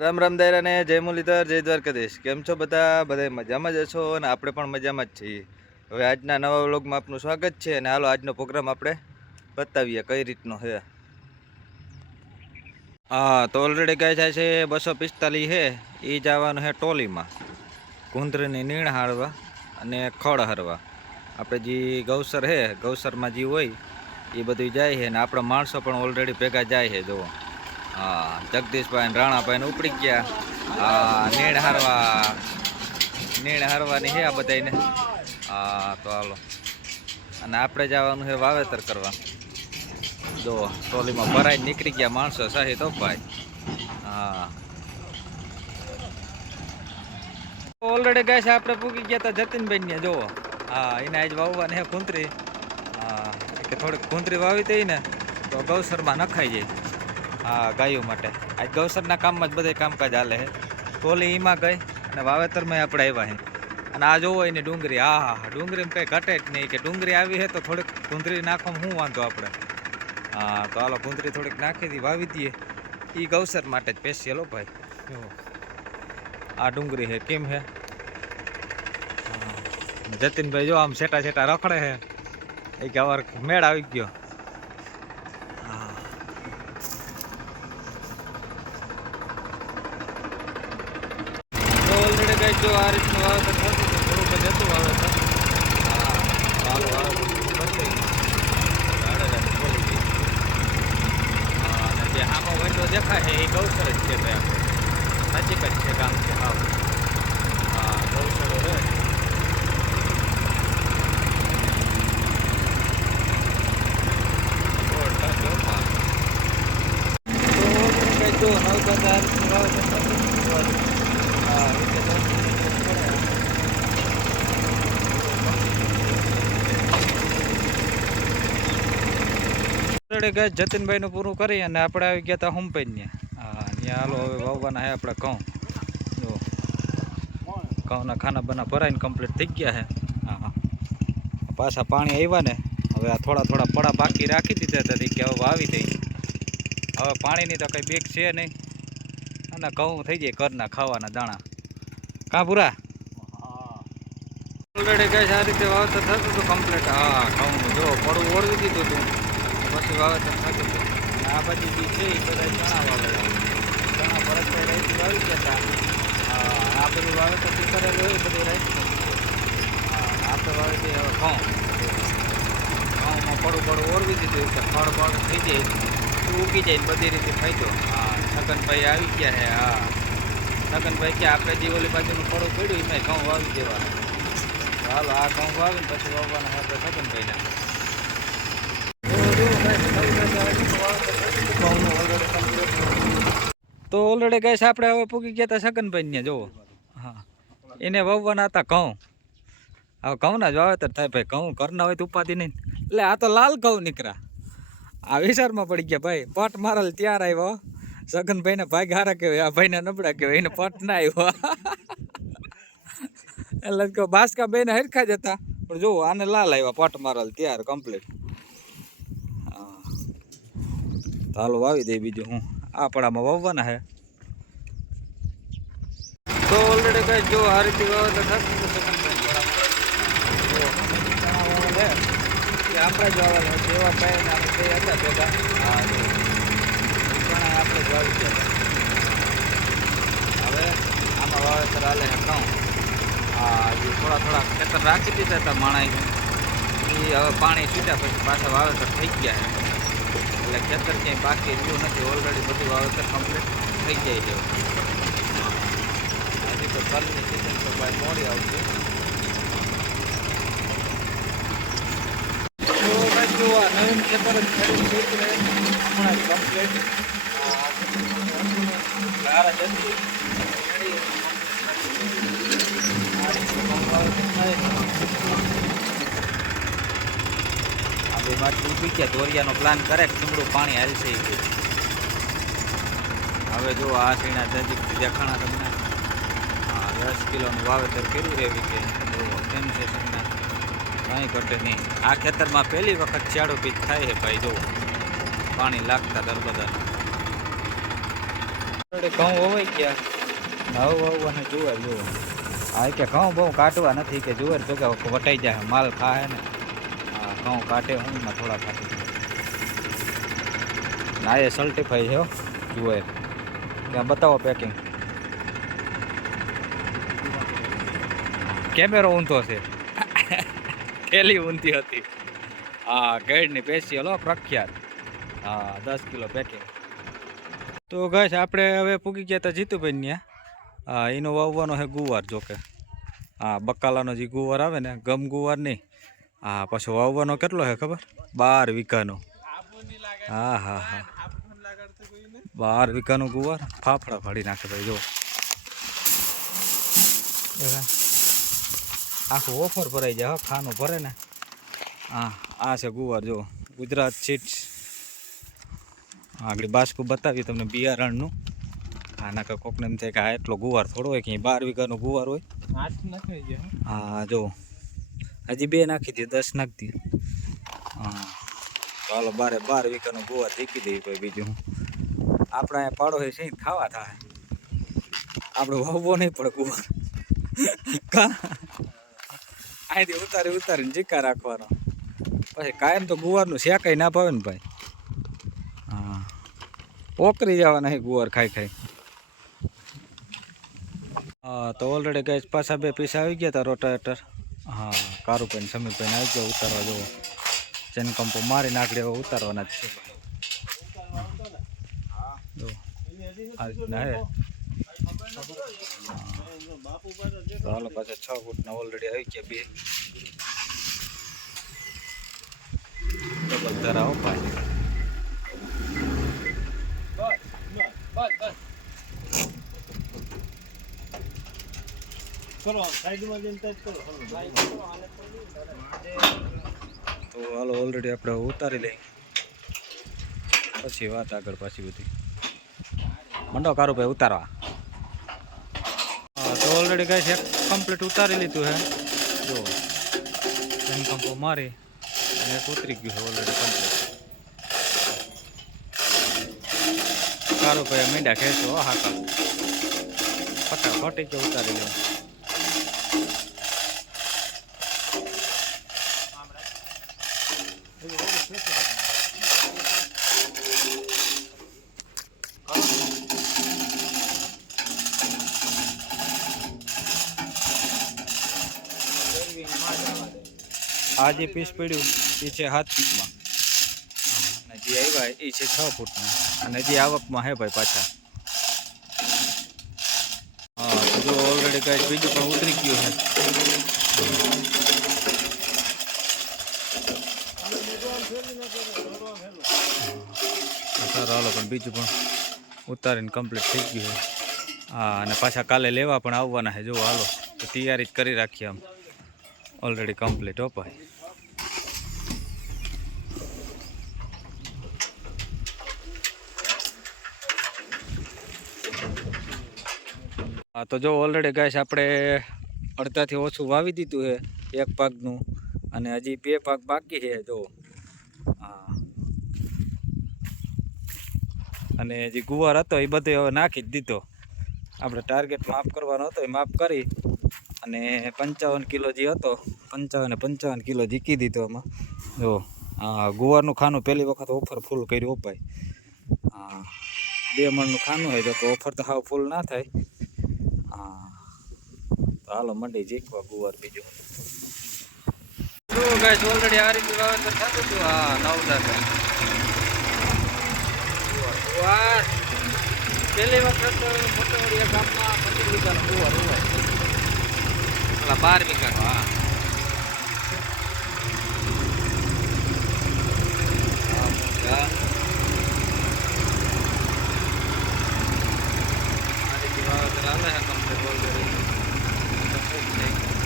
રામ રામ દાયરાને જય મુરલીધર, જય દ્વારકાધીશ. કેમ છો બધા? બધા મજામાં જ હશો અને આપણે પણ મજામાં જ છીએ. હવે આજના નવા વ્લોગમાં આપનું સ્વાગત છે અને હાલો આજનો પ્રોગ્રામ આપણે બતાવીએ કઈ રીતનો છે. હા, તો ઓલરેડી કહે છે છે બસો પિસ્તાલીસ છે એ જવાનું છે ટોલીમાં. કુંદરની નીણ હારવા અને ખડ હારવા. આપણે જે ગૌસર છે ગૌસરમાં જે હોય એ બધું જાય છે અને આપણા માણસો પણ ઓલરેડી ભેગા જાય છે, જુઓ. હા, જગદીશભાઈ ને રાણાભાઈ ને ઉપડી ગયા. હા, નીણ હારવા, નીણ હારવાની છે આ બધાને હા, તો હાલો. અને આપણે જવાનું છે વાવેતર કરવા. જો ટ્રોલીમાં ભરાઈ નીકળી ગયા માણસો સાહી તો ભાઈ હા. ઓલરેડી ગયા આપણે પૂકી ગયા હતા જતીનભાઈ ને જુઓ. હા, એને આજ વાવવાની હે કુંતરી હા કે થોડીક કુંતરી વાવી દઈ ને, તો ગૌસરમાં નખાઈ જાય હા ગાયો માટે. આ ગૌસરના કામમાં જ બધા કામકાજ હાલે છે. ટોલી એમાં ગઈ અને વાવેતરમાં આપણે આવ્યા હે અને આ જોવો એની ડુંગળી હા હા હા ડુંગળીમાં કંઈ ઘટે જ નહીં કે ડુંગળી આવી છે તો થોડીક કુંદરી નાખવામાં શું વાંધો આપણે? હા, તો હાલો કુંદરી થોડીક નાખી દી, વાવી દઈએ. એ ગૌસર માટે જ સ્પેશિયલ હો ભાઈ. આ ડુંગળી છે, કેમ છે. જતીનભાઈ જો આમ સેટા સેટા રખડે છે. એ કે અવાર મેળ આવી ગયો હા તો ઓલરેડી કઈ જો આ રીતનું વાવેતર થતું હતું થોડુંક જ હતું વાવેતર. હા સારું વાવેતર અડદ હા, અને જે આમાં વિન્ડો દેખાય છે, એ ગૌસર જ છે ભાઈ આપણે. નજીક જ છે ગામ છે હાવ. હા, ગૌસરો સરસ ઓપા. તો રીતનું વાવેતર થતું હતું. હા, રીતે દસ મિનિટ પડે. ઓલરેડી ગઈ જતીનભાઈ નું પૂરું કરી અને આપણે આવી ગયા હતા હુંપેન ને હા ત્યાં હાલો હવે વાવવાના હે આપણે ઘઉં. જો ઘઉંના ખાના બના ભરાઈને કમ્પ્લીટ થઈ ગયા હે. હા હા. પાછા પાણી આવ્યા ને હવે આ થોડા થોડા પડા બાકી રાખી દીધા હતા કે હવે વાવી દઈ હવે પાણીની તો કંઈ બેગ છે નહીં. અને ઘઉં થઈ જાય ઘરના ખાવાના દાણા. કાં પૂરા ઓલરેડી કઈ આ રીતે વાવતર થતું હતું કમ્પ્લીટ હા ઘઉં જો પડું ઓળવી દીધું હતું પછી વાવેતર થતું હતું. આ બધી જે છે એ બધા ચણા વાવેલા. ચણા ભરતભાઈ રાઈસ વાવી ગયા હતા. આ બધું વાવેતર જે કરેલું હોય એ બધું રાઈસ હા આપણે વાવી દઈએ હવે ઘઉં. ઘઉંમાં પડું પડું ઓરવી દીધું કે ફળ ફળ થઈ જાય. તો ઉગી જાય ને બધી રીતે ફાયદો. હા, છગનભાઈ આવી ગયા છે હા. છગનભાઈ કે આપણે જે ઓલી બાજુનું પડું પડ્યું એમાં ઘઉં વાવી દેવાનું. હાલો, આ ઘઉં વાવીને પછી વાવવાના આપણે છગનભાઈના. તો ઓલરેડી ગઈ આપણે હવે પૂગી ગયા હતા છગનભાઈ ને જુઓ. હા. એને વાવવાના હતા ઘઉં. હવે ઘઉંના જ વાવેતર થાય ભાઈ, ઘઉં ઘરના હોય તો ઉપાધિ નહીં. એટલે આ તો લાલ ઘઉં નીકળ્યા. આ વિચારમાં પડી ગયા, ભાઈ, પટ મારેલ ત્યાર આવ્યો. સગનભાઈ ને ભાઈ હારા કહેવાય, આ ભાઈને નબળા કહેવાય, એને પટ ના આવ્યો. એટલે બાસકા બેને હરખા જ હતા. પણ જો આને લાલ આવ્યા, પટ મારેલ ત્યાર કમ્પ્લીટ હાલો વાવી દે બીજું હું આપણામાં વાવવાના હે. તો ઓલરેડી કઈ જો આ રીતે વાવેતર થતું તો આપણે જ વાવેલા એવા ભાઈ આપણે હતા ભેગા. હા. આપણે જ વાવી ગયા. હવે આમાં વાવેતર હાલે ઘઉં હા જે થોડા થોડા ખેતર રાખી દીધા હતા માણાઈને એ હવે પાણી છૂટ્યા પછી પાછા વાવેતર થઈ ગયા એટલે ખેતર ક્યાંય બાકી રહ્યું નથી ઓલરેડી બધું વાવેતર કમ્પ્લીટ થઈ જાય છે. હજી તો તલની સિઝન તો ભાઈ મોડી આવશે. નવીન ખેતર હમણાં કમ્પ્લીટ ગારા જતી ખેડી આ રીતનું વાવેતર થાય છે. આ બે માટી ઊભી ગયા દોરિયાનો પ્લાન કરે કે પાણી હાલશે. હવે જો આ સીણા નજીક દેખાણા તમને. દસ કિલોનું વાવેતર કર્યું એવી કે છે તમને કંઈ ઘટે નહીં. આ ખેતરમાં પહેલી વખત ચાડો પીક થાય છે ભાઈ, જો. પાણી લાગતા દરબદા ઘઉં હોવાઈ ગયા. હવ અને જુવાર જુઓ હા કે ઘઉં બહુ કાઢવા નથી કે જુવાર ભેગા વટાઈ જાય, માલ ખાય ને. ઘઉં કાઢે હું એમાં થોડા કાઢી ના એ સર્ટિફાઈ છે જુવાર ત્યાં બતાવો પેકિંગ કેમેરો ઊંધો છે. થેલી ઊંધી હતી. હા ગેડની હલો પ્રખ્યાત. હા, દસ કિલો પેકિંગ તો ગઈશ આપણે હવે પૂગી ગયા હતા જીતુભાઈ ત્યાં. હા, એનો વાવવાનો છે ગુવાર, જોકે. હા, બકાલાનો જે ગુવાર આવે ને, ગમ ગુવાર નહીં. હા પાછો વાવવાનો કેટલો છે ખબર? બાર વીઘાનો. હા હા હા. બાર વીઘાનો ગુવાર ફાફડા ફાડી નાખે ભાઈ જો આખું ઓફર ભરાઈ જાય હો ખાનું ભરે ને. હા આ છે ગુવાર જો ગુજરાત સીટ્સ આગળ બાસ્કુ બતાવી તમને બિયારણનું. આના ના કોકને એમ થાય કે આ એટલો ગુવાર થોડો હોય કે બાર વીઘાનો ગુવાર હોય. હા. જો હજી બે નાખી દે, દસ નાખી દે. હા. ચાલો, બારે બાર વીકાનું ગુવાર શીખી દઈએ કોઈ બીજું. આપણે અહીંયા પાડો છે ખાવા થાય? આપણે વાવવો નહીં પડે ગુવાર કા? અહીંથી ઉતારી ઉતારીને જીકા રાખવાનો. પછી કાયમ તો ગુવારનું શેકાઈ ના ભાવે ને ભાઈ. હા. ઓકરી જવાના ગુવાર ખાઈ ખાઈ. હા, તો ઓલરેડી ગઈ પાછા બે પીસ આવી ગયા હતા રોટાવેટર. હા. કારુભાઈ સમીરભાઈ આવી ગયા ઉતારવા જવો. ચેન કંપો મારી નાખડે હવે ઉતારવાના જ છે. હાલો પાછા છ ફૂટના ઓલરેડી આવી ગયા બે. ડબલ ધરાવો ભાઈ કરો સાઈડમાં જઈને ટચ કરો. તો હાલો ઓલરેડી આપણે ઉતારી લઈ. પછી વાત આગળ પાછી બધી. મંડો કારું ભાઈ ઉતારવા. હા તો ઓલરેડી ગાય છે કમ્પ્લીટ ઉતારી લીધું હે. જો એમ કંપો મારી. અને એક ઉતરી ગયું છે ઓલરેડી કમ્પ્લીટ કારું ભાઈ મીંડા ખેંચો હો હાકા ફટાફટ ઉતારી લઉં આ જે પીસ પડ્યું. એ છે સાત ફૂટમાં અને જે આવ્યા, એ છે છ ફૂટમાં અને જે આવકમાં હે ભાઈ પાછા. હા જો ઓલરેડી કાંઈ બીજું પણ ઉતરી ગયું છે સારું હાલો પણ બીજું પણ ઉતારીને કમ્પ્લીટ થઈ ગયું છે. હા, અને પાછા કાલે લેવા પણ આવવાના છે. જો હાલો, તો તૈયારી જ કરી રાખીએ આમ. ઓલરેડી કમ્પ્લીટ ભાઈ. હા, તો જો ઓલરેડી ગાઈસ આપણે અડધાથી ઓછું વાવી દીધું છે એક પાકનું, અને હજી બે પાક બાકી છે જો અને જે ગુવાર હતો એ બધો હવે નાખી જ દીધો. આપણે ટાર્ગેટ માફ કરવાનો હતો એ માફ કરી અને પંચાવન કિલો જે હતો, પંચાવન પંચાવન કિલો જીકી દીધો એમાં. જો હા ગુવારનું ખાનું પહેલી વખત ઓફર ફૂલ કર્યું અપાય હા, બે મણનું ખાનું હોય તો ઓફર તો હાવ ફૂલ ના થાય. હા, તો હાલો મંડી જીકવા ગુવાર બીજું. જો ગાઈસ ઓલરેડી આ રીતે વાવેતર થતું હતું. હા નવ દાદા ગુવાર પહેલી વખત મોટાવડિયા ગામમાં પંદર વીઘાનો ગુવાર હોય પેલા બાર વીઘાનો હા, મોટા. આ રીતે વાવેતર હાલે છે complete already. complete થઈ ગયું.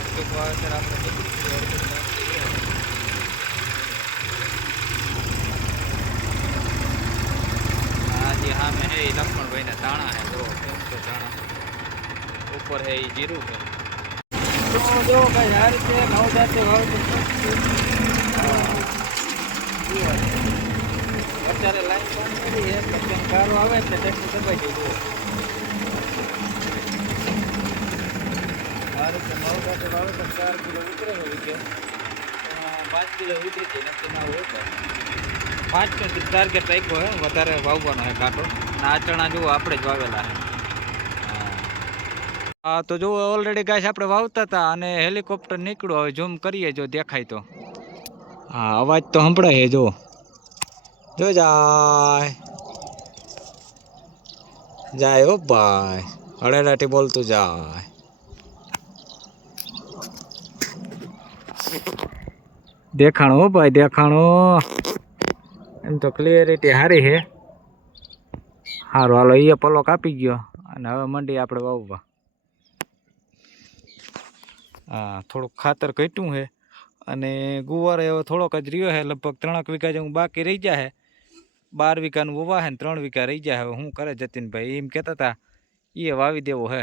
અડધું વાવેતર આપણે નીકળી ગયું, અડધું બાકી છે. આ જે સામે છે એ લક્ષ્મણભાઈના દાણા છે જો કેમ છે દાણા ઉપર છે એ જીરું છે તો જો, ભાઈ, આ રીતે નવજાતે વાવેતર અત્યારે લાઈન બંધ કરી છે પછી ગારો આવે એટલે ટ્રેક્ટર દબાઈ જાય જુઓ. આ રીતે નવ સાથે વાવે તો ચાર કિલો ઉતરે હોય કે પાંચ કિલો ઉતરી છે નક્કી ના હોય પાંચ કે ટાર્ગેટ રાખ્યો હે, વધારે વાવવાનો હે કાંટો અને આ ચણા જુઓ, આપણે જ વાવેલા હે. હા. તો જુઓ ઓલરેડી ગાય આપણે વાવતા હતા અને હેલિકોપ્ટર નીકળ્યું. હવે ઝૂમ કરીએ, જો દેખાય તો. હા, અવાજ તો સંભળાય છે જો જો જાય. જાય ઓ ભાઈ. હળેડાથી બોલતું જાય. દેખાણો ભાઈ, દેખાણો. એમ તો ક્લિયરિટી સારી છે. સારું હાલો એ પલો કાપી ગયો અને હવે મંડી આપણે વાવવા. હા થોડુંક ખાતર ઘટ્યું છે અને ગુવારે હવે થોડોક જ રહ્યો છે, લગભગ ત્રણેક વીઘા જેવું બાકી રહી જાય બાર વીઘાનું વવા છે ને ત્રણ વીઘા રહી જાય હવે શું કરે જતીનભાઈ એમ કહેતા હતા એ વાવી દેવો હે